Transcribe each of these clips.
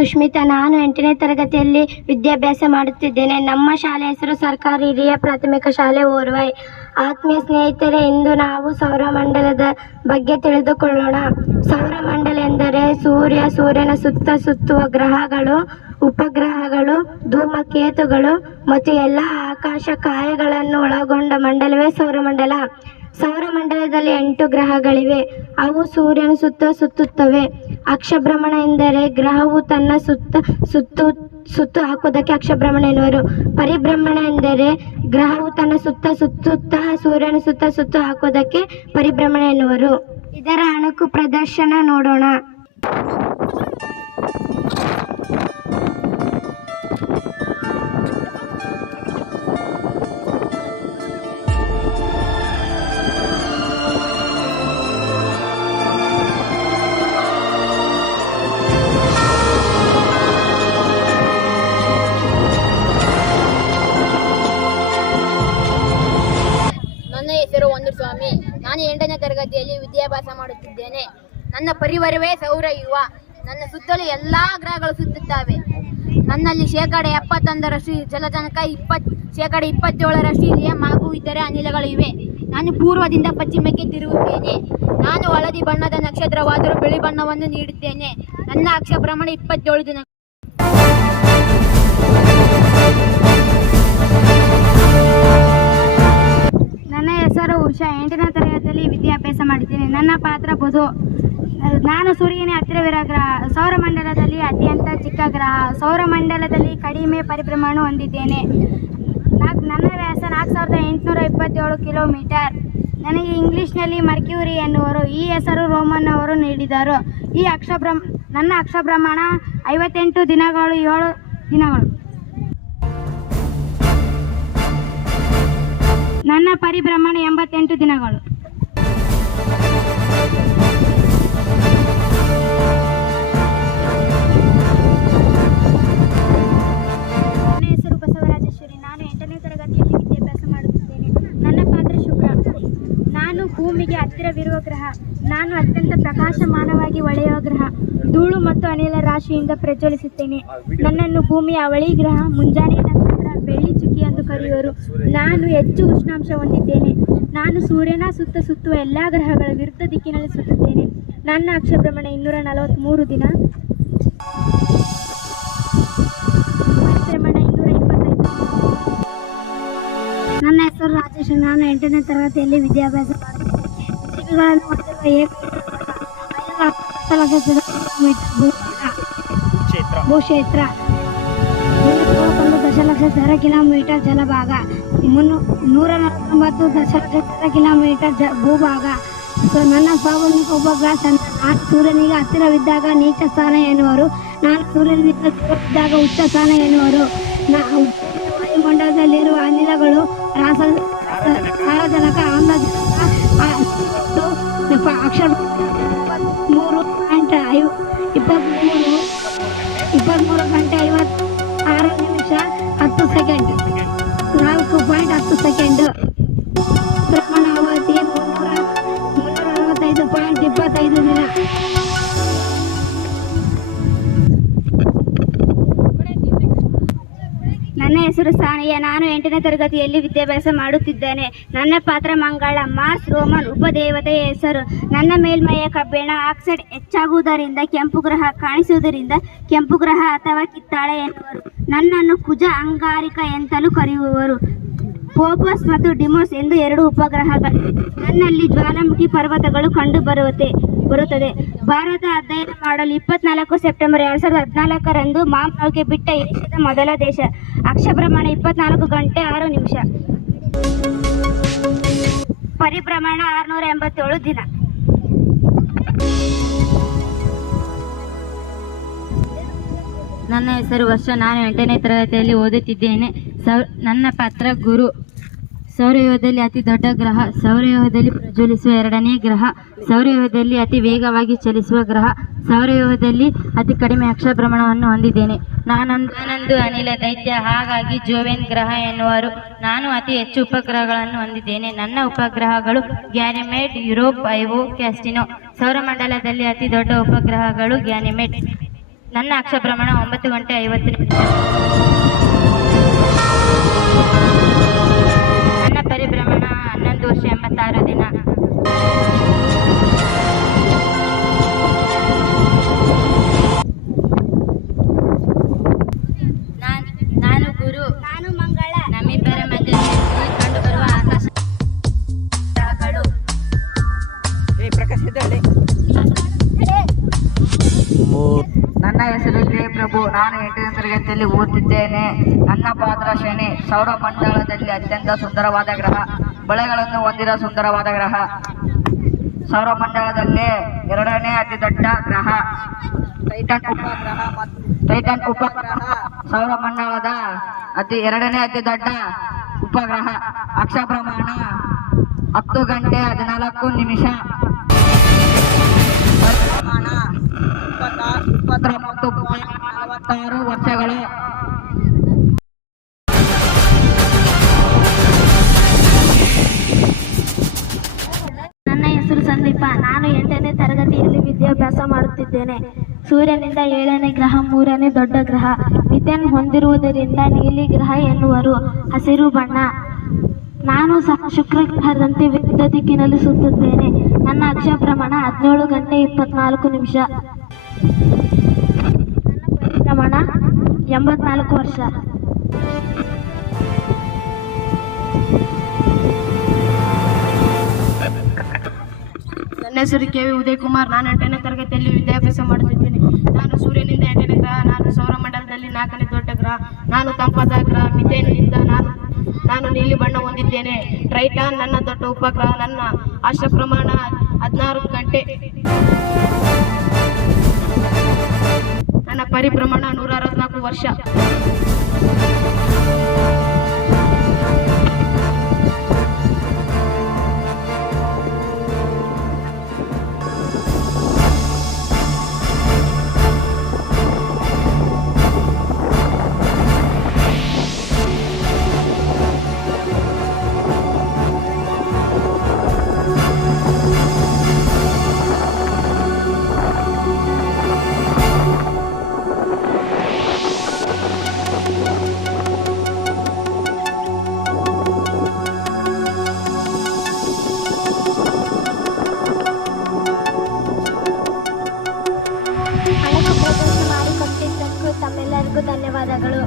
ಸುಷ್ಮಿತಾ. ನಾನು 8ನೇ ತರಗತಿಯಲ್ಲಿ ವಿದ್ಯಾಭ್ಯಾಸ ಮಾಡುತ್ತಿದ್ದೇನೆ. ನಮ್ಮ ಶಾಲೆ ಹೆಸರು ಸರ್ಕಾರಿ ಹಿರಿಯ ಪ್ರಾಥಮಿಕ ಶಾಲೆ ಓರ್ವೈ. ಆತ್ಮೀಯ ಸ್ನೇಹಿತರೆ, ಇಂದು ನಾವು ಸೌರಮಂಡಲದ ಬಗ್ಗೆ ತಿಳಿದುಕೊಳ್ಳೋಣ. ಸೌರಮಂಡಲ ಎಂದರೆ ಸೂರ್ಯ, ಸೂರ್ಯನ ಸುತ್ತ ಸುತ್ತುವ ಗ್ರಹಗಳು, ಉಪಗ್ರಹಗಳು, ಧೂಮಕೇತುಗಳು ಮತ್ತು ಎಲ್ಲ ಆಕಾಶ ಕಾಯಗಳನ್ನು ಒಳಗೊಂಡ ಮಂಡಲವೇ ಸೌರಮಂಡಲ. ಸೌರಮಂಡಲದಲ್ಲಿ 8 ಗ್ರಹಗಳಿವೆ. ಅವು ಸೂರ್ಯನ ಸುತ್ತ ಸುತ್ತುತ್ತವೆ. ಅಕ್ಷಭ್ರಮಣ ಎಂದರೆ ಗ್ರಹವು ತನ್ನ ಸುತ್ತು ಹಾಕುವುದಕ್ಕೆ ಅಕ್ಷಭ್ರಮಣ ಎನ್ನುವರು. ಪರಿಭ್ರಮಣ ಎಂದರೆ ಗ್ರಹವು ತನ್ನ ಸುತ್ತ ಸೂರ್ಯನ ಸುತ್ತು ಹಾಕುವುದಕ್ಕೆ ಪರಿಭ್ರಮಣ ಎನ್ನುವರು. ಇದರ ಅಣುಕು ಪ್ರದರ್ಶನ ನೋಡೋಣ. ನನ್ನ ಹೆಸರು ಸ್ವಾಮಿ. ನಾನು 8ನೇ ತರಗತಿಯಲ್ಲಿ ವಿದ್ಯಾಭ್ಯಾಸ ಮಾಡುತ್ತಿದ್ದೇನೆ. ನನ್ನ ಪರಿವಾರವೇ ಸೌರಯುವ. ನನ್ನ ಸುತ್ತಲೂ ಎಲ್ಲ ಗ್ರಹಗಳು ಸುತ್ತುತ್ತವೆ. ನನ್ನಲ್ಲಿ 71% ಜಲಜನಕ, 27% ಹಿಲಿಯಂ ಹಾಗೂ ಇತರೆ ಅನಿಲಗಳು ಇವೆ. ನಾನು ಪೂರ್ವದಿಂದ ಪಶ್ಚಿಮಕ್ಕೆ ತಿರುಗುತ್ತೇನೆ. ನಾನು ಹಳದಿ ಬಣ್ಣದ ನಕ್ಷತ್ರವಾದರೂ ಬಿಳಿ ಬಣ್ಣವನ್ನು ನೀಡುತ್ತೇನೆ. ನನ್ನ ಅಕ್ಷಭ್ರಮಣ 27 ದಿನ. ನನ್ನ ಹೆಸರು ಉಷಾ. 8ನೇ ತರಗತಿಯಲ್ಲಿ ವಿದ್ಯಾಭ್ಯಾಸ ಮಾಡಿದ್ದೇನೆ. ನನ್ನ ಪಾತ್ರ ಬುಧ. ನಾನು ಸೂರ್ಯನ ಹತ್ತಿರವಿರುವ ಗ್ರಹ. ಸೌರಮಂಡಲದಲ್ಲಿ ಅತ್ಯಂತ ಚಿಕ್ಕ ಗ್ರಹ. ಸೌರಮಂಡಲದಲ್ಲಿ ಕಡಿಮೆ ಪರಿಭ್ರಮಣ ಹೊಂದಿದ್ದೇನೆ. ನನ್ನ ವ್ಯಾಸ 4827 ಕಿಲೋಮೀಟರ್. ನನಗೆ ಇಂಗ್ಲಿಷ್ನಲ್ಲಿ ಮರ್ಕ್ಯೂರಿ ಎನ್ನುವರು. ಈ ಹೆಸರು ರೋಮನ್ ಅವರು ನೀಡಿದರು. ನನ್ನ ಅಕ್ಷಭ್ರಮಣ 58 ದಿನಗಳು 7 ದಿನಗಳು. ನನ್ನ ಪರಿಭ್ರಮಣ 88 ದಿನಗಳು. ನನ್ನ ಹೆಸರು ಬಸವರಾಜೇಶ್ವರಿ. ನಾನು 8ನೇ ತರಗತಿಯಲ್ಲಿ ವಿದ್ಯಾಭ್ಯಾಸ ಮಾಡುತ್ತಿದ್ದೇನೆ. ನನ್ನ ಪಾತ್ರ ಶುಕ್ರ. ನಾನು ಭೂಮಿಗೆ ಹತ್ತಿರವಿರುವ ಗ್ರಹ. ನಾನು ಅತ್ಯಂತ ಪ್ರಕಾಶಮಾನವಾಗಿ ಹೊಳೆಯುವ ಗ್ರಹ. ಧೂಳು ಮತ್ತು ಅನಿಲ ರಾಶಿಯಿಂದ ಪ್ರಜ್ವಲಿಸುತ್ತೇನೆ. ನನ್ನನ್ನು ಭೂಮಿಯ ಅವಳಿ ಗ್ರಹ, ಮುಂಜಾನೆ ನಕ್ಷತ್ರ, ಬೆಳ್ಳಿ ಚುಕ್ಕಿ ಎಂದು ಕರೆಯುವರು. ನಾನು ಹೆಚ್ಚು ಉಷ್ಣಾಂಶ ಹೊಂದಿದ್ದೇನೆ. ನಾನು ಸೂರ್ಯನ ಸುತ್ತುವ ಎಲ್ಲ ಗ್ರಹಗಳ ವಿರುದ್ಧ ದಿಕ್ಕಿನಲ್ಲಿ ಸುತ್ತುತ್ತೇನೆ. ನನ್ನ ಅಕ್ಷಭ್ರಮಣ 243 ದಿನ. ಪರಿಭ್ರಮಣ 225. ನನ್ನ ಹೆಸರು ರಾಜೇಶ್. ನಾನು 8ನೇ ತರಗತಿಯಲ್ಲಿ ವಿದ್ಯಾಭ್ಯಾಸ ಭೂಕ್ಷೇತ್ರ. 341 ದಶಲಕ್ಷ ಚದರ ಕಿಲೋಮೀಟರ್ ಜಲಭಾಗ, 149 ದಶಲಕ್ಷ ಚದರ ಕಿಲೋಮೀಟರ್ ಭೂಭಾಗ. ನನ್ನ ಸ್ವಾಭಾವಿಕ ಉಪಗ್ರಹ ಚಂದ್ರ. ನಾನು ಸೂರ್ಯನಿಗೆ ಹತ್ತಿರವಿದ್ದಾಗ ನೀಚ ಸ್ಥಾನ ಎನ್ನುವರು. ನಾನು ಸೂರ್ಯನಿಗೆ ದೂರವಿದ್ದಾಗ ಉಚ್ಚ ಸ್ಥಾನ ಎನ್ನುವರು. ವಾಯುಮಂಡಲದಲ್ಲಿರುವ ಅನಿಲಗಳು ಸಾರಜನಕ, ಆಮ್ಲಜನಕ, ಅಕ್ಷರ 23 ಗಂಟೆ 56 ನಿಮಿಷ 10 ಸೆಕೆಂಡ್, 4.10 ಸೆಕೆಂಡ್. ಭ್ರಮಣ ಅವಧಿ 365.25 ದಿನ. ನನ್ನ ಹೆಸರು ಸಾನಿಯಾ. ನಾನು 8ನೇ ತರಗತಿಯಲ್ಲಿ ವಿದ್ಯಾಭ್ಯಾಸ ಮಾಡುತ್ತಿದ್ದೇನೆ. ನನ್ನ ಪಾತ್ರ ಮಂಗಳ. ಮಾರ್ಸ್ ರೋಮನ್ ಉಪದೇವತೆಯ ಹೆಸರು. ನನ್ನ ಮೇಲ್ಮೈಯ ಕಬ್ಬಿಣ ಆಕ್ಸೈಡ್ ಹೆಚ್ಚಾಗುವುದರಿಂದ ಕೆಂಪು ಗ್ರಹ ಕಾಣಿಸುವುದರಿಂದ ಕೆಂಪು ಗ್ರಹ ಅಥವಾ ಕಿತ್ತಾಳೆ ಎನ್ನುವರು. ನನ್ನನ್ನು ಕುಜ ಅಂಗಾರಿಕ ಎಂತಲೂ ಕರೆಯುವರು. ಫೋಬಸ್ ಮತ್ತು ಡಿಮೋಸ್ ಎಂದು 2 ಉಪಗ್ರಹಗಳಿವೆ. ನನ್ನಲ್ಲಿ ಜ್ವಾಲಾಮುಖಿ ಪರ್ವತಗಳು ಕಂಡು ಬರುತ್ತದೆ. ಭಾರತ ಅಧ್ಯಯನ ಮಾಡಲು 24 ಸೆಪ್ಟೆಂಬರ್ 2014ರಂದು ಮಾಮ್ನೌಕೆ ಬಿಟ್ಟ ಏಷ್ಯಾದ ಮೊದಲ ದೇಶ. ಅಕ್ಷಭ್ರಮಣ 24 ಗಂಟೆ 6 ನಿಮಿಷ. ಪರಿಭ್ರಮಣ 687 ದಿನ. ನನ್ನ ಹೆಸರು ವರ್ಷ. ನಾನು 8ನೇ ತರಗತಿಯಲ್ಲಿ ಓದುತ್ತಿದ್ದೇನೆ. ನನ್ನ ಪಾತ್ರ ಗುರು. ಸೌರವ್ಯೂಹದಲ್ಲಿ ಅತಿ ದೊಡ್ಡ ಗ್ರಹ. ಸೌರವ್ಯೂಹದಲ್ಲಿ ಪ್ರಜ್ವಲಿಸುವ 2ನೇ ಗ್ರಹ. ಸೌರವ್ಯೂಹದಲ್ಲಿ ಅತಿ ವೇಗವಾಗಿ ಚಲಿಸುವ ಗ್ರಹ. ಸೌರವ್ಯೂಹದಲ್ಲಿ ಅತಿ ಕಡಿಮೆ ಅಕ್ಷಭ್ರಮಣವನ್ನು ಹೊಂದಿದ್ದೇನೆ. ನಾನೊಂದು ಅನಿಲ ದೈತ್ಯ, ಹಾಗಾಗಿ ಜೋವೆನ್ ಗ್ರಹ ಎನ್ನುವರು. ನಾನು ಅತಿ ಹೆಚ್ಚು ಉಪಗ್ರಹಗಳನ್ನು ಹೊಂದಿದ್ದೇನೆ. ನನ್ನ ಉಪಗ್ರಹಗಳು ಗ್ಯಾನಿಮೇಡ್, ಯುರೋಪ್, ಐವೋ, ಕ್ಯಾಸ್ಟಿನೋ. ಸೌರಮಂಡಲದಲ್ಲಿ ಅತಿ ದೊಡ್ಡ ಉಪಗ್ರಹಗಳು ಗ್ಯಾನಿಮೇಡ್. ನನ್ನ ಅಕ್ಷಪ್ರಮಾಣ 9:50 ನನ್ನ ಪರಿಭ್ರಮಣ 11 ವರ್ಷ 86 ದಿನ. ನಾನು ಗುರು. ನಾನು ಮಂಗಳ. ನಮ್ಮಿಬ್ಬರ ಮಧ್ಯದಲ್ಲಿ ಕಂಡುಬರುವ ಆಕಾಶ. ನನ್ನ ಹೆಸರು ಜಯಪ್ರಭು. ನಾನು 8ನೇ ತರಗತಿಯಲ್ಲಿ ಓದುತ್ತಿದ್ದೇನೆ. ನನ್ನ ಪಾತ್ರ ಶನಿ. ಸೌರಮಂಡಲದಲ್ಲಿ ಅತ್ಯಂತ ಸುಂದರವಾದ ಗ್ರಹ, ಬಳೆಗಳನ್ನು ಹೊಂದಿರುವ ಸುಂದರವಾದ ಗ್ರಹ. ಸೌರಮಂಡಲದಲ್ಲಿ 2ನೇ ಅತಿ ದೊಡ್ಡ ಗ್ರಹ ಟೈಟನ್ ಉಪಗ್ರಹ. ಸೌರಮಂಡಲದ 2ನೇ ಅತಿ ದೊಡ್ಡ ಉಪಗ್ರಹ. ಅಕ್ಷಪ್ರಮಾಣ 10 ಗಂಟೆ 14 ನಿಮಿಷ. ಪರಿಮಾಣ 49.46 ವರ್ಷಗಳು. ನನ್ನ ಹೆಸರು ಸಂದೀಪ. ನಾನು 8ನೇ ತರಗತಿಯಲ್ಲಿ ವಿದ್ಯಾಭ್ಯಾಸ ಮಾಡುತ್ತಿದ್ದೇನೆ. ಸೂರ್ಯನಿಂದ 7ನೇ ಗ್ರಹ, 3ನೇ ದೊಡ್ಡ ಗ್ರಹ. ಮಿಥೇನ್ ಹೊಂದಿರುವುದರಿಂದ ನೀಲಿ ಗ್ರಹ ಎನ್ನುವರು. ಹಸಿರು ಬಣ್ಣ. ನಾನು ಸಹ ಶುಕ್ರ ಗ್ರಹದಂತೆ ವಿರುದ್ಧ ದಿಕ್ಕಿನಲ್ಲಿ ಸುತ್ತುತ್ತೇನೆ. ನನ್ನ ಅಕ್ಷಪ್ರಮಾಣ 17 ಗಂಟೆ 24 ನಿಮಿಷ. ನನ್ನ ಪರಿಭ್ರಮಣ 84 ವರ್ಷ. ನನ್ನ ಹೆಸರು ಕೆ.ವಿ. ಉದಯಕುಮಾರ್. ನಾನು 8ನೇ ತರಗತಿಯಲ್ಲಿ ವಿದ್ಯಾಭ್ಯಾಸ ಮಾಡುತ್ತಿದ್ದೇನೆ. ನಾನು ಸೂರ್ಯನಿಂದ 8ನೇ ಗ್ರಹ. ನಾನು ಸೌರಮಂಡಲದಲ್ಲಿ 4ನೇ ದೊಡ್ಡ ಗ್ರಹ. ನಾನು ತಂಪಾದ ಗ್ರಹ. ಮಿಥೇನ್ನಿಂದ ನಾನು ನೀಲಿ ಬಣ್ಣ ಹೊಂದಿದ್ದೇನೆ. ಟ್ರೈಟಾನ್ ನನ್ನ ದೊಡ್ಡ ಉಪಗ್ರಹ. ನನ್ನ ಅಕ್ಷಪ್ರಮಾಣ 16 ಗಂಟೆ. ನನ್ನ ಪರಿಭ್ರಮಣ 164 ವರ್ಷ. ಮಾಡಿಕೊಟ್ಟಿದ್ದಕ್ಕೂ ತಮ್ಮೆಲ್ಲರಿಗೂ ಧನ್ಯವಾದಗಳು.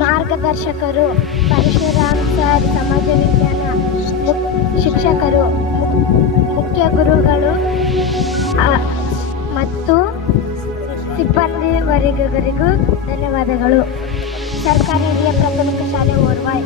ಮಾರ್ಗದರ್ಶಕರು ಪರಶುರಾಮ್ ಸರ್, ಸಮಾಜ ವಿಜ್ಞಾನ ಶಿಕ್ಷಕರು, ಮುಖ್ಯ ಗುರುಗಳು ಮತ್ತು ಸಿಬ್ಬಂದಿವರಿಗೂ ಧನ್ಯವಾದಗಳು. ಸರ್ಕಾರಿ ಹಿರಿಯ ಪ್ರಾಥಮಿಕ ಶಾಲೆ ಓರ್ವಾಯ್.